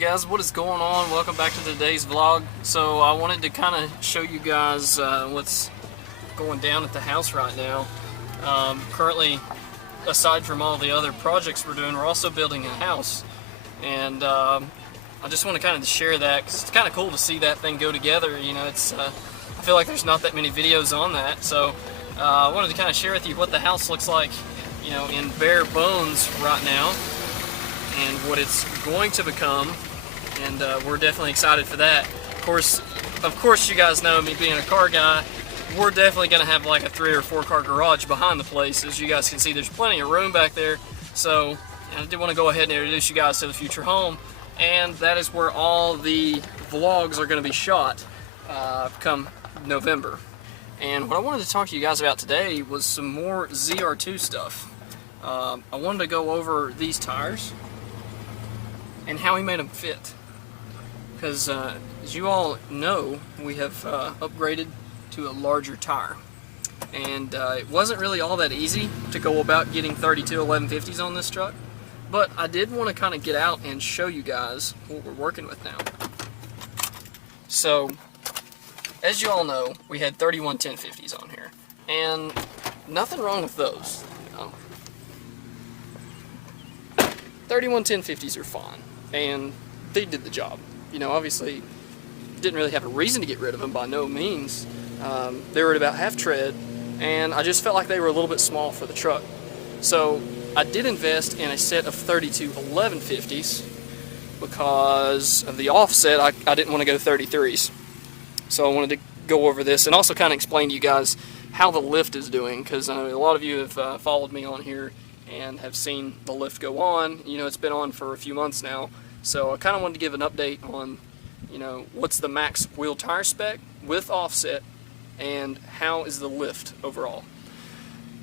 guys, what is going on? Welcome back to today's vlog. So I wanted to kind of show you guys what's going down at the house right now. Currently, aside from all the other projects we're doing, we're also building a house, and I just want to kind of share that because it's kind of cool to see that thing go together. You know, it's I feel like there's not that many videos on that, so I wanted to kind of share with you what the house looks like, you know, in bare bones right now, and what it's going to become, and we're definitely excited for that. Of course, you guys know me being a car guy. We're definitely going to have like a 3 or 4 car garage behind the place. As you guys can see, there's plenty of room back there. So I did want to go ahead and introduce you guys to the future home, and that is where all the vlogs are going to be shot come November. And what I wanted to talk to you guys about today was some more ZR2 stuff. I wanted to go over these tires and how he made them fit, because as you all know, we have upgraded to a larger tire, and it wasn't really all that easy to go about getting 32 1150s on this truck, but I did want to kind of get out and show you guys what we're working with now. So as you all know, we had 31 1050s on here, and nothing wrong with those. 31 1050s are fine, and they did the job. You know, obviously didn't really have a reason to get rid of them by no means. They were at about half tread, and I just felt like they were a little bit small for the truck. So I did invest in a set of 32 1150s because of the offset. I didn't want to go 33s. So I wanted to go over this and also kind of explain to you guys how the lift is doing, because a lot of you have followed me on here and have seen the lift go on. You know, it's been on for a few months now, so I kind of wanted to give an update on, you know, what's the max wheel tire spec with offset and how is the lift overall.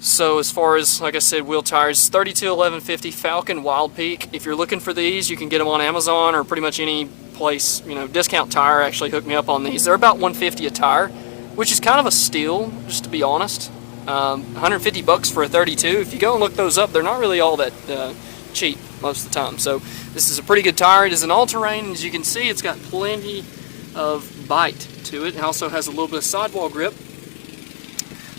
So as far as, like I said, wheel tires, 32 1150 Falcon Wild Peak. If you're looking for these, you can get them on Amazon or pretty much any place. You know, Discount Tire actually hooked me up on these. They're about $150 a tire, which is kind of a steal, just to be honest. 150 bucks for a 32. If you go and look those up, they're not really all that cheap most of the time. So this is a pretty good tire. It is an all-terrain. As you can see, it's got plenty of bite to it. It also has a little bit of sidewall grip.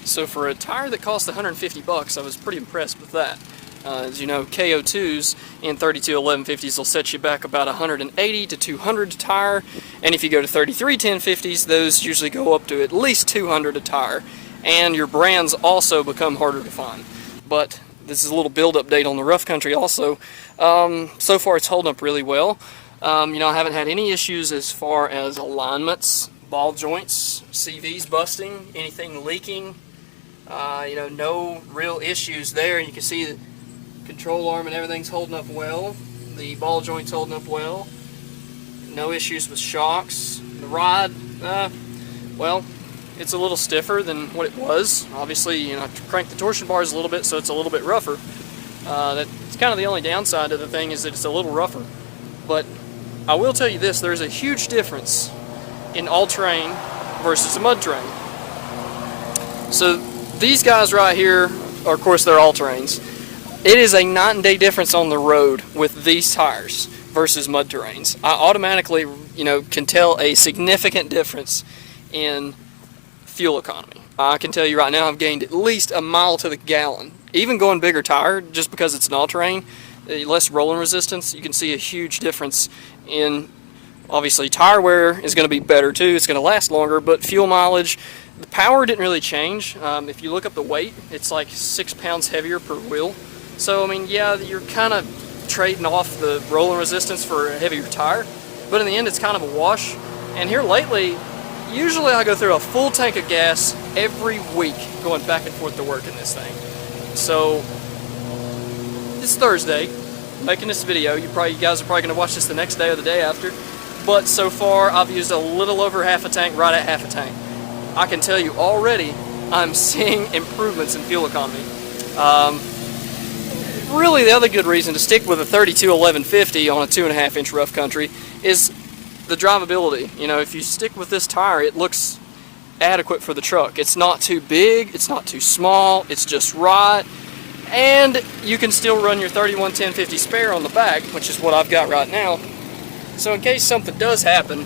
So for a tire that cost 150 bucks, I was pretty impressed with that. As you know, KO2s in 32 1150s will set you back about 180 to 200 a tire, and if you go to 33 1050s, those usually go up to at least 200 a tire. And your brands also become harder to find. But this is a little build update on the rough country also. So far it's holding up really well. You know, I haven't had any issues as far as alignments, ball joints, CVs busting, anything leaking. You know, no real issues there. And you can see the control arm and everything's holding up well. The ball joint's holding up well. No issues with shocks. The rod, well, it's a little stiffer than what it was. Obviously, you know, I cranked the torsion bars a little bit, so it's a little bit rougher. That's kind of the only downside of the thing, is that it's a little rougher. But I will tell you this, there's a huge difference in all-terrain versus a mud terrain. So these guys right here, are, of course, they're all-terrains. It is a night and day difference on the road with these tires versus mud terrains. I automatically, you know, can tell a significant difference in fuel economy. I can tell you right now, I've gained at least a mile to the gallon. Even going bigger tire, just because it's an all-terrain, less rolling resistance, you can see a huge difference in, obviously, tire wear is going to be better too. It's going to last longer, but fuel mileage, the power didn't really change. If you look up the weight, it's like 6 pounds heavier per wheel. So, I mean, yeah, you're kind of trading off the rolling resistance for a heavier tire, but in the end, it's kind of a wash. And here lately, usually I go through a full tank of gas every week going back and forth to work in this thing. So it's Thursday, making this video. You guys are probably going to watch this the next day or the day after. But so far I've used a little over half a tank, right at half a tank. I can tell you already I'm seeing improvements in fuel economy. Really the other good reason to stick with a 32 1150 on a 2.5 inch rough country is the drivability. You know, if you stick with this tire, it looks adequate for the truck. It's not too big, it's not too small, it's just right, and you can still run your 31 1050 spare on the back, which is what I've got right now. So in case something does happen,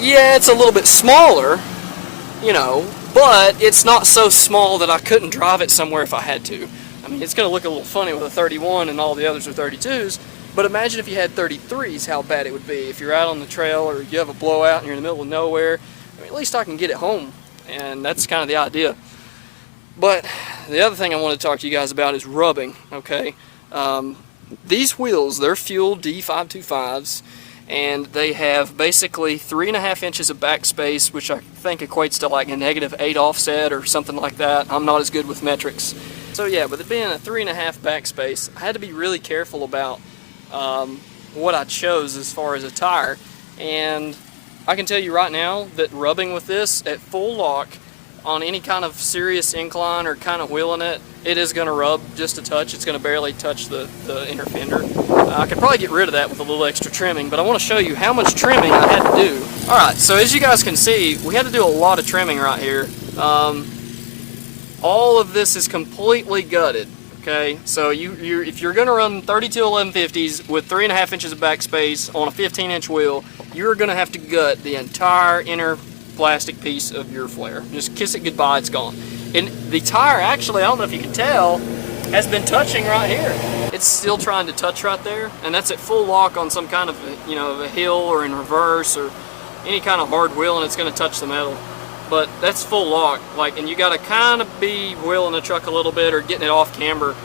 yeah, it's a little bit smaller, you know, but it's not so small that I couldn't drive it somewhere if I had to. I mean, it's going to look a little funny with a 31 and all the others are 32s, but imagine if you had 33s, how bad it would be. If you're out on the trail or you have a blowout and you're in the middle of nowhere, I mean, at least I can get it home, and that's kind of the idea. But the other thing I want to talk to you guys about is rubbing, okay? These wheels, they're Fuel D525s, and they have basically 3.5 inches of backspace, which I think equates to like a -8 offset or something like that. I'm not as good with metrics. So yeah, with it being a 3.5 backspace, I had to be really careful about what I chose as far as a tire. And I can tell you right now that rubbing with this at full lock on any kind of serious incline or kind of wheeling it, it is going to rub just a touch. It's going to barely touch the inner fender. I could probably get rid of that with a little extra trimming, but I want to show you how much trimming I had to do. Alright, so as you guys can see, we had to do a lot of trimming right here. All of this is completely gutted. Okay, so if you're going to run 32 1150s with 3.5 inches of backspace on a 15-inch wheel, you're going to have to gut the entire inner plastic piece of your flare. Just kiss it goodbye, it's gone. And the tire, actually, I don't know if you can tell, has been touching right here. It's still trying to touch right there, and that's at full lock on some kind of, you know, a hill or in reverse or any kind of hard wheel, and it's going to touch the metal. But that's full lock, like, and you got to kind of be wheeling the truck a little bit or getting it off camber.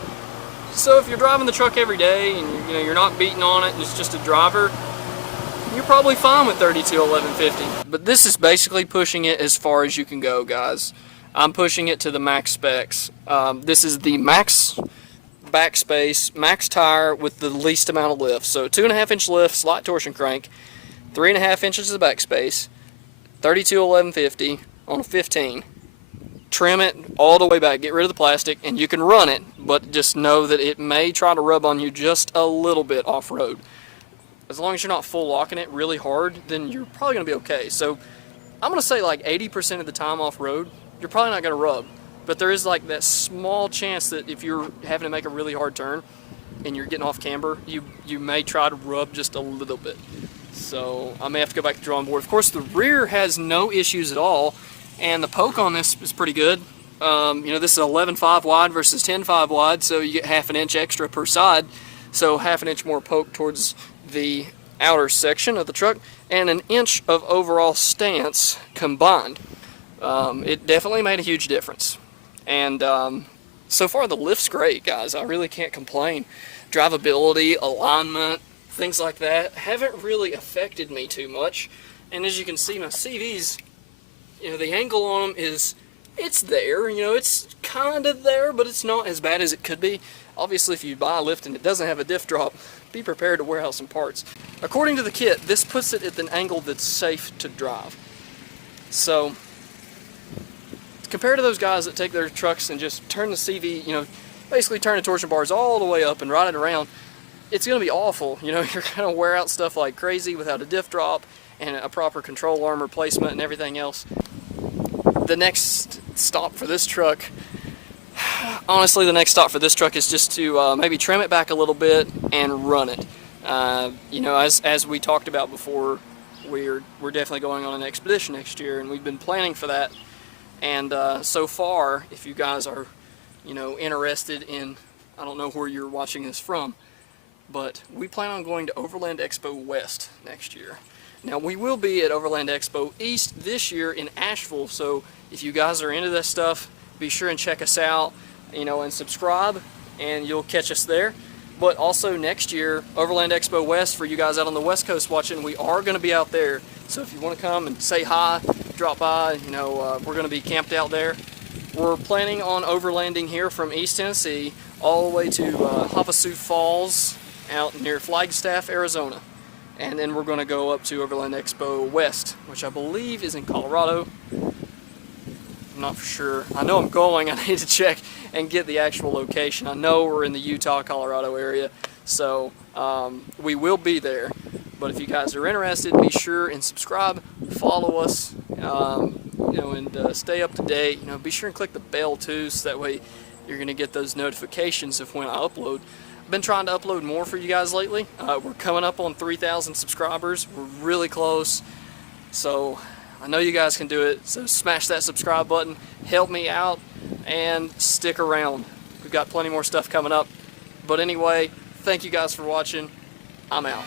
So if you're driving the truck every day and you know you're not beating on it and it's just a driver, you're probably fine with 32 1150. But this is basically pushing it as far as you can go, guys. I'm pushing it to the max specs. This is the max backspace, max tire with the least amount of lift. So 2.5 inch lift, slight torsion crank, 3.5 inches of backspace, 32 1150 on a 15. Trim it all the way back, get rid of the plastic, and you can run it, but just know that it may try to rub on you just a little bit off-road. As long as you're not full locking it really hard, then you're probably going to be okay. So I'm going to say like 80% of the time off-road, you're probably not going to rub. But there is like that small chance that if you're having to make a really hard turn and you're getting off camber, you may try to rub just a little bit. So I may have to go back to the drawing board. Of course, the rear has no issues at all, and the poke on this is pretty good. You know, this is 11.5 wide versus 10.5 wide, so you get 1/2 inch extra per side. So 1/2 inch more poke towards the outer section of the truck, and 1 inch of overall stance combined. It definitely made a huge difference. And so far the lift's great, guys. I really can't complain. Drivability, alignment, things like that haven't really affected me too much. And as you can see, my CVs, you know, the angle on them is, it's there, you know, it's kind of there, but it's not as bad as it could be. Obviously, if you buy a lift and it doesn't have a diff drop, be prepared to wear out some parts. According to the kit, this puts it at an angle that's safe to drive. So, compared to those guys that take their trucks and just turn the CV, you know, basically turn the torsion bars all the way up and ride it around, it's going to be awful. You know, you're going to wear out stuff like crazy without a diff drop and a proper control arm replacement and everything else. The next stop for this truck, honestly, the next stop for this truck is just to maybe trim it back a little bit and run it. You know, as we talked about before, we're definitely going on an expedition next year, and we've been planning for that. And so far, if you guys are, you know, interested in, I don't know where you're watching this from, but we plan on going to Overland Expo West next year. Now, we will be at Overland Expo East this year in Asheville, so if you guys are into this stuff, be sure and check us out, you know, and subscribe, and you'll catch us there. But also next year, Overland Expo West, for you guys out on the West Coast watching, we are going to be out there. So if you want to come and say hi, drop by, you know, we're going to be camped out there. We're planning on overlanding here from East Tennessee all the way to Havasu Falls out near Flagstaff, Arizona. And then we're going to go up to Overland Expo West, which I believe is in Colorado. I'm not for sure. I know I'm going. I need to check and get the actual location. I know we're in the Utah, Colorado area, so we will be there. But if you guys are interested, be sure and subscribe, follow us, you know, and stay up to date. You know, be sure and click the bell too, so that way you're going to get those notifications of when I upload. been trying to upload more for you guys lately. We're coming up on 3,000 subscribers. We're really close. So I know you guys can do it. So smash that subscribe button, help me out, and stick around. We've got plenty more stuff coming up. But anyway, thank you guys for watching. I'm out.